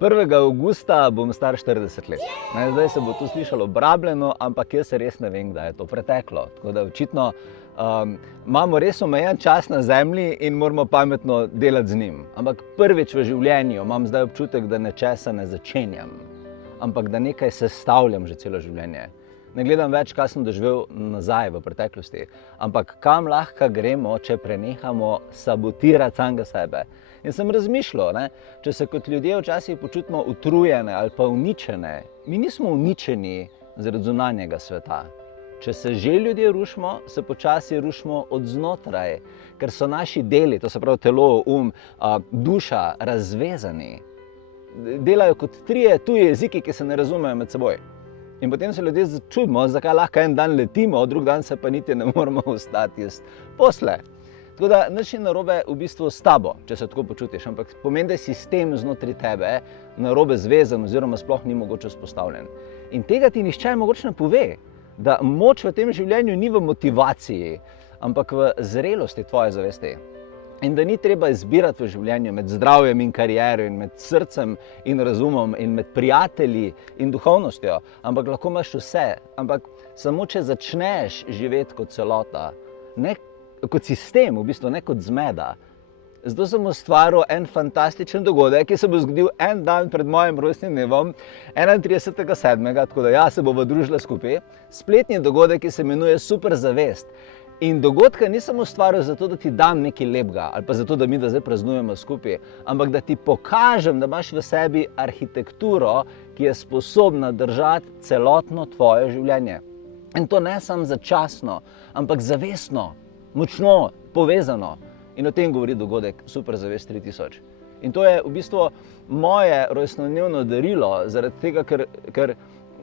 1. avgusta bom star 40 let. Zdaj se bo to slišalo obrabljeno, ampak jaz res ne vem, kdaj je to preteklo. Tako da očitno imamo res omejen čas na zemlji in moramo pametno delati z njim. Ampak prvič v življenju imam zdaj občutek, da nečesa ne začenjam, ampak da nekaj sestavljam že celo življenje. Ne gledam več, kaj sem doživel nazaj v preteklosti, ampak kam lahko gremo, če prenehamo sabotirati samega sebe. In sem razmišljal, če se kot ljudje včasih počutimo utrujene ali pa uničene, mi nismo uničeni zaradi zunanjega sveta. Če se že ljudje rušimo, se počasi rušimo od znotraj, ker so naši deli, to se pravi telo, duša, razvezani. Delajo kot trije tuji jeziki, ki se ne razumejo med seboj. In potem se ljudje začudimo, zakaj lahko en dan letimo, drug dan se pa niti ne moramo ostati posle. Tako da nič ni narobe v bistvu s tabo, če se tako počutiš, ampak pomeni, da je sistem znotraj tebe narobe zvezan oziroma sploh ni mogoče vzpostavljen. In tega ti nihče mogoče ne pove, da moč v tem življenju ni v motivaciji, ampak v zrelosti tvoje zavesti. In da ni treba izbirati v življenju med zdravjem in kariero in med srcem in razumom in med prijatelji in duhovnostjo, ampak lahko imaš vse, ampak samo če začneš živeti kot celota, ne kot sistem, v bistvu ne kot zmeda. Zato sem ustvaril en fantastičen dogodek, ki se bo zgodil en dan pred mojim rojstnim dnevom, 31.7., tako da ja, se bova družila skupaj, spletni dogodek, ki se imenuje Super zavest. In dogodka nisem ustvaril zato, da ti dam nekaj lepega ali pa zato, da mi da zdaj praznujemo skupaj, ampak da ti pokažem, da imaš v sebi arhitekturo, ki je sposobna držati celotno tvoje življenje. In to ne samo začasno, ampak zavestno, močno, povezano. In o tem govori dogodek Super zavest 3000. In to je v bistvu moje rojstnodnevno darilo, zaradi tega, ker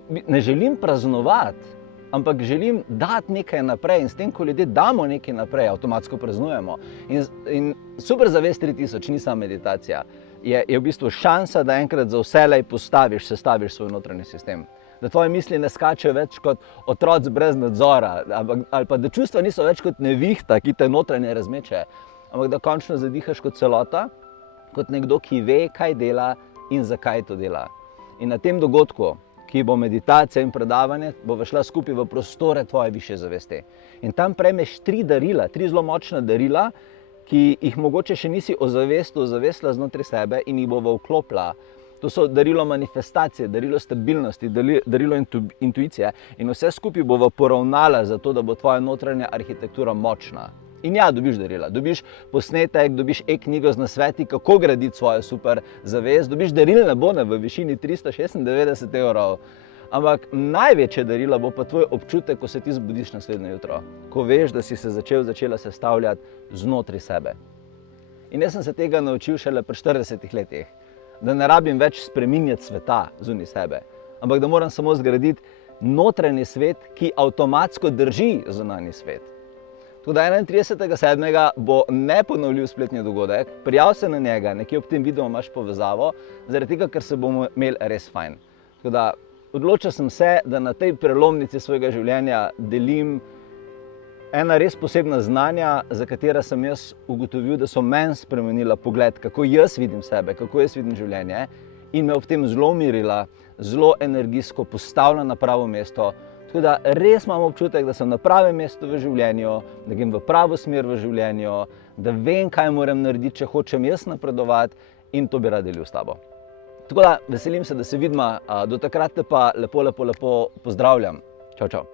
ne želim praznovati, ampak želim dati nekaj naprej in s tem, ko ljudje damo nekaj naprej, avtomatsko praznujemo. In Super zavest 3000 ni samo meditacija, je v bistvu šansa, da enkrat za vselej sestaviš svoj notranji sistem. Da tvoje misli ne skačejo več kot otroci brez nadzora, ali pa da čustva niso več kot nevihta, ki te notranje razmeče, ampak da končno zadihaš kot celota, kot nekdo, ki ve, kaj dela in zakaj to dela. In na tem dogodku, ki bo meditacija in predavanje, bova šla skupaj v prostore tvoje višje zavesti. In tam prejmeš 3 darila, 3 zelo močna darila, ki jih mogoče še nisi ozavestila znotraj sebe in jih bova vklopila. To so darilo manifestacije, darilo stabilnosti, darilo intuicije in vse skupaj bova poravnala za to, da bo tvoja notranja arhitektura močna. In ja, dobiš darila, dobiš posnetek, dobiš e-knjigo z nasveti, kako graditi svojo super zavest, dobiš darilne bone v višini 396 €. Ampak največje darilo bo pa tvoj občutek, ko se ti zbudiš naslednje jutro, ko veš, da si se začela sestavljati znotraj sebe. In jaz sem se tega naučil šele pri 40 letih, da ne rabim več spreminjati sveta zunaj sebe, ampak da moram samo zgraditi notranji svet, ki avtomatsko drži zunanji svet. Tako da 31.7. bo neponovljiv spletni dogodek, prijav se na njega, nekje ob tem videu imaš povezavo, zaradi tega, ker se bomo imeli res fajn. Tako da odločil sem se, da na tej prelomnici svojega življenja delim ena res posebna znanja, za katera sem jaz ugotovil, da so meni spremenila pogled, kako jaz vidim sebe, kako jaz vidim življenje in me ob tem zelo umirila, zelo energijsko postavila na pravo mesto. Tako da res imam občutek, da sem na pravem mestu v življenju, da grem v pravo smer v življenju, da vem, kaj moram narediti, če hočem jaz napredovati in to bi rad delil s tabo. Tako da veselim se, da se vidimo, do takrat te pa lepo pozdravljam. Čau, čau.